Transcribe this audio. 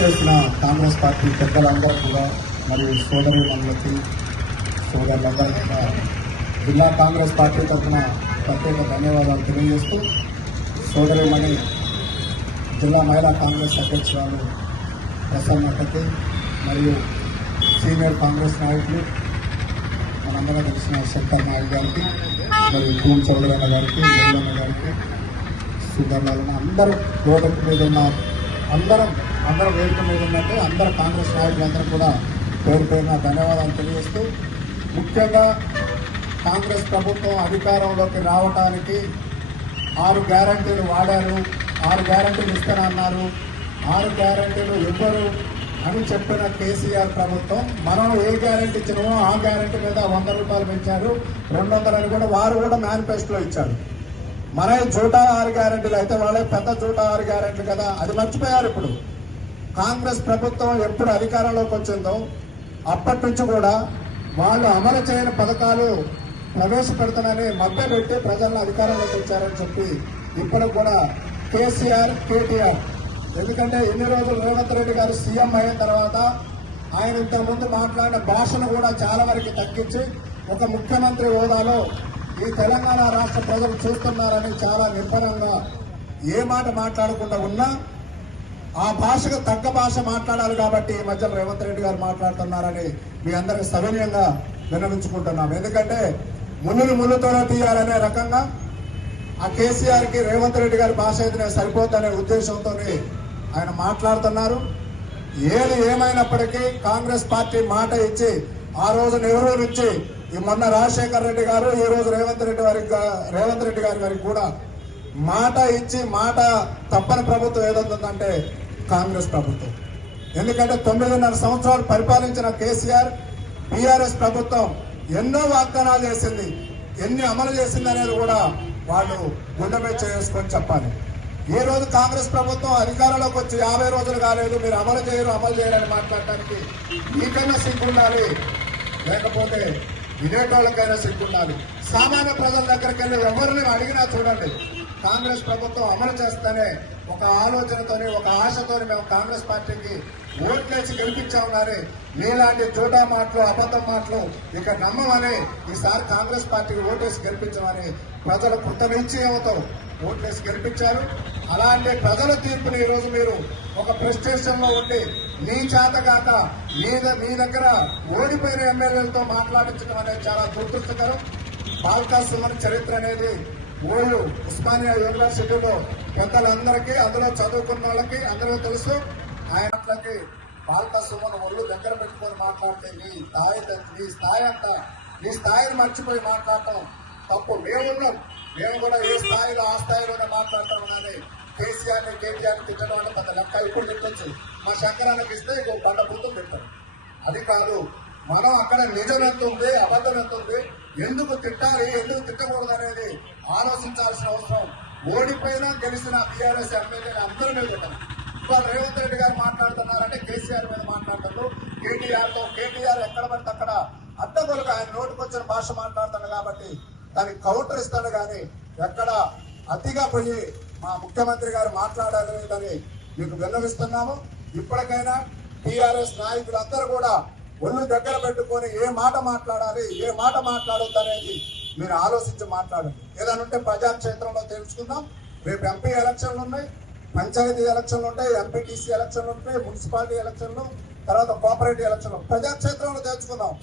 ఇచ్చేసిన కాంగ్రెస్ పార్టీ పెద్దలందరూ కూడా మరియు సోదరి మనులకి సోదరులందరూ కూడా జిల్లా కాంగ్రెస్ పార్టీ తరఫున ప్రత్యేక ధన్యవాదాలు తెలియజేస్తూ సోదరిమణి జిల్లా మహిళా కాంగ్రెస్ అధ్యక్షురాలు ప్రసన్నతకి మరియు సీనియర్ కాంగ్రెస్ నాయకులు మనందరం తెలిసిన శంకర్ నాయక్ గారికి మరియు భూమి చౌదరన్న గారికి నెల్లన్న గారికి సుధర్లాలన్న అందరూ వేదిక మీద ఉన్న అందరం అందరం వేదిక మీద ఉన్నట్టు అందరు కాంగ్రెస్ నాయకులందరూ కూడా పేరు పేరున ధన్యవాదాలు తెలియజేస్తూ ముఖ్యంగా కాంగ్రెస్ ప్రభుత్వం అధికారంలోకి రావడానికి ఆరు గ్యారంటీలు వాడారు ఆరు గ్యారంటీలు ఇస్తానన్నారు ఆరు గ్యారంటీలు ఇవ్వరు అని చెప్పిన కేసీఆర్ ప్రభుత్వం మనం ఏ గ్యారంటీ ఇచ్చినామో ఆ గ్యారంటీ మీద వంద రూపాయలు పెంచారు రెండు వందలని కూడా వారు కూడా మేనిఫెస్టోలో ఇచ్చారు. మన జూటా ఆరు గ్యారెంటీలు అయితే వాళ్ళే పెద్ద జూటా ఆరు గ్యారెంటీలు కదా అది మర్చిపోయారు ఇప్పుడు. కాంగ్రెస్ ప్రభుత్వం ఎప్పుడు అధికారంలోకి వచ్చిందో అప్పటి నుంచి కూడా వాళ్ళు అమలు చేయని పథకాలు ప్రవేశపెడతానని మభ్యపెట్టి ప్రజలను అధికారంలోకి వచ్చారని చెప్పి ఇప్పుడు కూడా కేసీఆర్ కేటీఆర్. ఎందుకంటే ఎన్ని రోజులు రేవంత్ రెడ్డి గారు సీఎం అయిన తర్వాత ఆయన ఇంతకుముందు మాట్లాడిన భాషను కూడా చాలా వరకు తగ్గించి ఒక ముఖ్యమంత్రి హోదాలో ఈ తెలంగాణ రాష్ట్ర ప్రజలు చూస్తున్నారని చాలా నిర్భరంగా ఏ మాట మాట్లాడకుండా ఉన్నా ఆ భాషకు తగ్గ భాష మాట్లాడాలి కాబట్టి ఈ మధ్య రేవంత్ రెడ్డి గారు మాట్లాడుతున్నారని మీ అందరికి సవినయంగా విన్నవించుకుంటున్నాం. ఎందుకంటే ముళ్ళుని ముళ్ళుతోనే తీయాలనే రకంగా ఆ కేసీఆర్కి రేవంత్ రెడ్డి గారి భాష అయితే సరిపోద్దనే ఉద్దేశంతో ఆయన మాట్లాడుతున్నారు. ఏది ఏమైనప్పటికీ కాంగ్రెస్ పార్టీ మాట ఇచ్చి ఆ రోజు నెహ్రూ నుంచి ఈ మొన్న రాజశేఖర్ రెడ్డి గారు ఈ రోజు రేవంత్ రెడ్డి వారికి రేవంత్ రెడ్డి గారి వారికి కూడా మాట ఇచ్చి మాట తప్పని ప్రభుత్వం ఏదవుతుందంటే కాంగ్రెస్ ప్రభుత్వం. ఎందుకంటే తొమ్మిదిన్నర సంవత్సరాలు పరిపాలించిన కేసీఆర్ బీఆర్ఎస్ ప్రభుత్వం ఎన్నో వాగ్దానాలు చేసింది ఎన్ని అమలు చేసింది అనేది కూడా వాళ్ళు గుండెమే చేసుకొని చెప్పాలి. ఈ రోజు కాంగ్రెస్ ప్రభుత్వం అధికారంలోకి వచ్చి యాభై రోజులు కాలేదు మీరు అమలు చేయరు అమలు చేయరని మాట్లాడటానికి మీకన్నా సిగ్గు ఉండాలి లేకపోతే వినేటోళ్ళకైనా సిగ్గు ఉండాలి. సామాన్య ప్రజల దగ్గరికి వెళ్ళి ఎవరిని అడిగినా చూడండి. కాంగ్రెస్ ప్రభుత్వం అమలు చేస్తేనే ఒక ఆలోచనతోనే ఒక ఆశతోనే మేము కాంగ్రెస్ పార్టీకి ఓట్లేసి గెలిపించామన్నారే మీలాంటి చోటా మాటలు అబద్ధం మాటలు ఇక నమ్మమని ఈసారి కాంగ్రెస్ పార్టీకి ఓటేసి గెలిపించమని ప్రజలు పుట్ట నుంచి ఏమవుతారు ఓట్లేసి గెలిపించారు. అలాంటి ప్రజల తీర్పుని ఈ రోజు మీరు ఒక ప్రెస్టేషన్లో ఉండి మీ చేత కాక మీ మీ దగ్గర ఓడిపోయిన ఎమ్మెల్యేలతో మాట్లాడించడం అనేది చాలా దురదృష్టకరం. బాల్కా సుమన్ చరిత్ర అనేది ఓళ్ళు ఉస్మానియా యూనివర్సిటీలో పెద్దలందరికీ అందులో చదువుకున్న వాళ్ళకి అందరూ తెలుసు. ఆయనకి బాల్కా సుమను ఒళ్ళు దగ్గర పెట్టుకొని మాట్లాడితే నీ స్థాయి నీ స్థాయి అంత నీ స్థాయిని మర్చిపోయి మాట్లాడటం తప్పు. మేమున్నాం మేము కూడా ఏ స్థాయిలో ఆ స్థాయిలోనే మాట్లాడతాం కానీ కేసీఆర్ని తిట్టడం అంటే పెద్ద లెక్క. ఇప్పుడు తిట్టచ్చు మా శంకరానికి ఇస్తే ఇంకో బండ బుద్ధం పెట్టారు అది కాదు. మనం అక్కడ నిజం ఎంత ఉంది అబద్ధం ఎంత ఉంది? ఎందుకు తిట్టాలి ఎందుకు తిట్టకూడదు అనేది ఆలోచించాల్సిన అవసరం. ఓడిపోయినా గెలిచిన బీఆర్ఎస్ ఎమ్మెల్యేలు అందరూ మీద ఇవాళ రేవంత్ రెడ్డి గారు మాట్లాడుతున్నారంటే కేసీఆర్ మీద మాట్లాడతారు. కేటీఆర్తో కేటీఆర్ ఎక్కడ పడితే అక్కడ అడ్డగోలుగా ఆయన నోటికొచ్చిన భాష మాట్లాడుతాడు కాబట్టి దానికి కౌంటర్ ఇస్తాడు కానీ ఎక్కడ అతిగా పోయి మా ముఖ్యమంత్రి గారు మాట్లాడాలని మీకు విన్నవిస్తున్నాము. ఇప్పటికైనా టీఆర్ఎస్ నాయకులందరూ కూడా ఒళ్ళు దగ్గర పెట్టుకొని ఏ మాట మాట్లాడాలి ఏ మాట మాట్లాడొద్దు అనేది మీరు ఆలోచించి మాట్లాడండి. ఏదైనా ఉంటే ప్రజాక్షేత్రంలో తెలుసుకుందాం. రేపు ఎంపీ ఎలక్షన్లు ఉన్నాయి పంచాయతీ ఎలక్షన్లు ఉంటాయి ఎంపీటీసీ ఎలక్షన్లు ఉంటాయి మున్సిపాలిటీ ఎలక్షన్లు తర్వాత కోఆపరేటివ్ ఎలక్షన్లు. ప్రజాక్షేత్రంలో తెలుసుకుందాం.